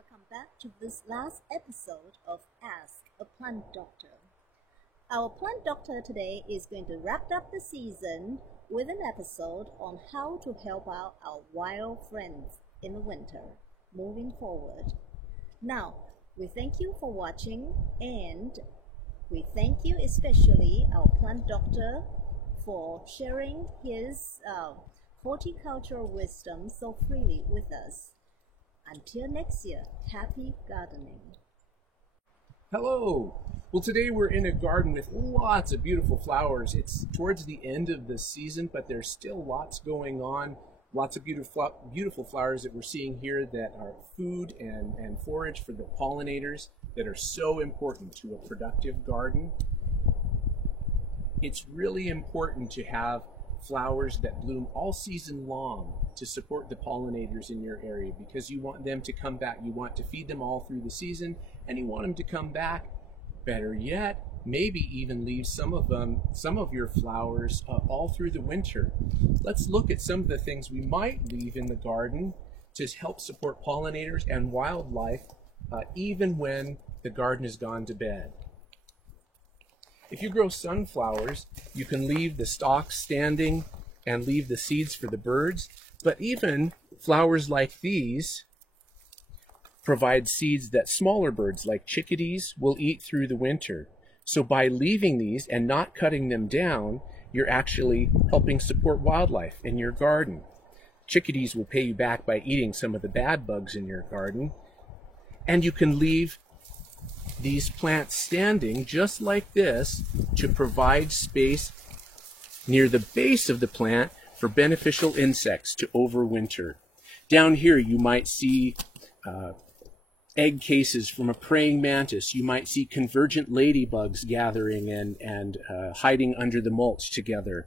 welcome back to this last episode of Ask a Plant Doctor. Our plant doctor today is going to wrap up the season with an episode on how to help out our wild friends in the winter moving forward. Now, we thank you for watching, and we thank you especially our plant doctor for sharing his horticultural wisdom so freely with us. Until next year, happy gardening. Hello! Well, today we're in a garden with lots of beautiful flowers. It's towards the end of the season, but there's still lots going on. Lots of beautiful flowers that we're seeing here that are food and forage for the pollinators that are so important to a productive garden. It's really important to have flowers that bloom all season long to support the pollinators in your area, because you want them to come back. You want to feed them all through the season, and you want them to come back. Better yet, maybe even leave some of your flowers all through the winter. Let's look at some of the things we might leave in the garden to help support pollinators and wildlife even when the garden has gone to bed. If you grow sunflowers, you can leave the stalks standing and leave the seeds for the birds. But even flowers like these provide seeds that smaller birds like chickadees will eat through the winter. So by leaving these and not cutting them down, you're actually helping support wildlife in your garden. Chickadees will pay you back by eating some of the bad bugs in your garden. And you can leave these plants standing just like this to provide space near the base of the plant for beneficial insects to overwinter. Down here you might see egg cases from a praying mantis. You might see convergent ladybugs gathering and hiding under the mulch together.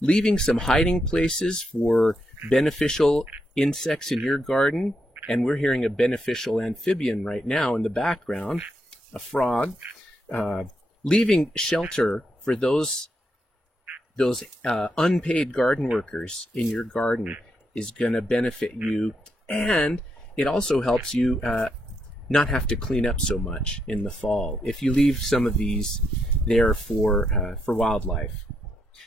Leaving some hiding places for beneficial insects in your garden. And we're hearing a beneficial amphibian right now in the background, a frog. Leaving shelter for those unpaid garden workers in your garden is going to benefit you, and it also helps you not have to clean up so much in the fall if you leave some of these there for wildlife.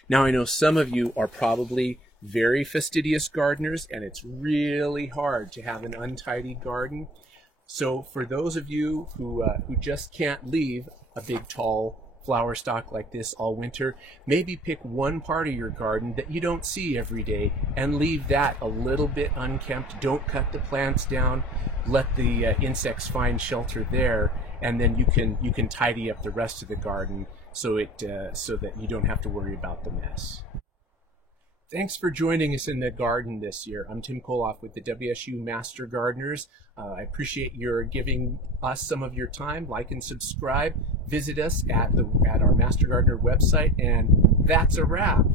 Now, I know some of you are probably very fastidious gardeners, and it's really hard to have an untidy garden. So for those of you who just can't leave a big tall flower stalk like this all winter, maybe pick one part of your garden that you don't see every day and leave that a little bit unkempt. Don't cut the plants down. Let the insects find shelter there, and then you can tidy up the rest of the garden so that you don't have to worry about the mess. Thanks for joining us in the garden this year. I'm Tim Koloff with the WSU Master Gardeners. I appreciate your giving us some of your time. Like and subscribe. Visit us at our Master Gardener website, and that's a wrap.